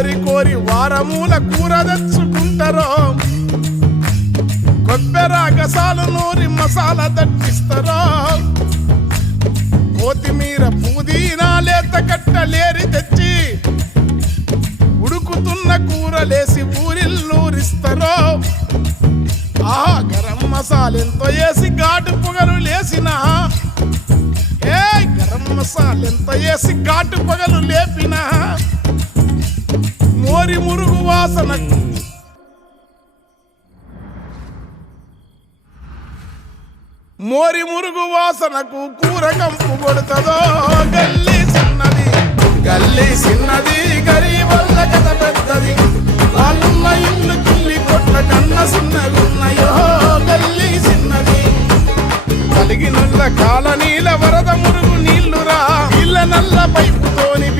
కోరి కోరి వారమూల కూర తెచ్చుకుంటారో కొబ్బెర గసాలు నూరి మసాలా దట్టిస్తారో కొత్తిమీర పుదీనా లేత కట్టలేరి తెచ్చి ఉడుకుతున్న కూరలేసి ఊరిల్లూరిస్తారో ఆహా గరం మసాలెంతో వేసి ఘాటు పొగలు లేసిన గరం మసాలెంతో వేసి ఘాటు పొగలు లేపిన మోరి మురుగు వాసనకు మోరి మురుగు వాసనకు కూర కంపు కొడుతుందో గల్లీ చిన్నది గల్లీ చిన్నది గరీబల్ల కథ పెద్దది వాళ్ళున్న ఇల్లు కిల్లి కొట్ల కన్న చిన్నగున్నాయో గల్లీ చిన్నది కలిగినుల్ల కాలనీల వరద మురుగు నీళ్లురా ఇళ్ళ నల్ల పైపుతోని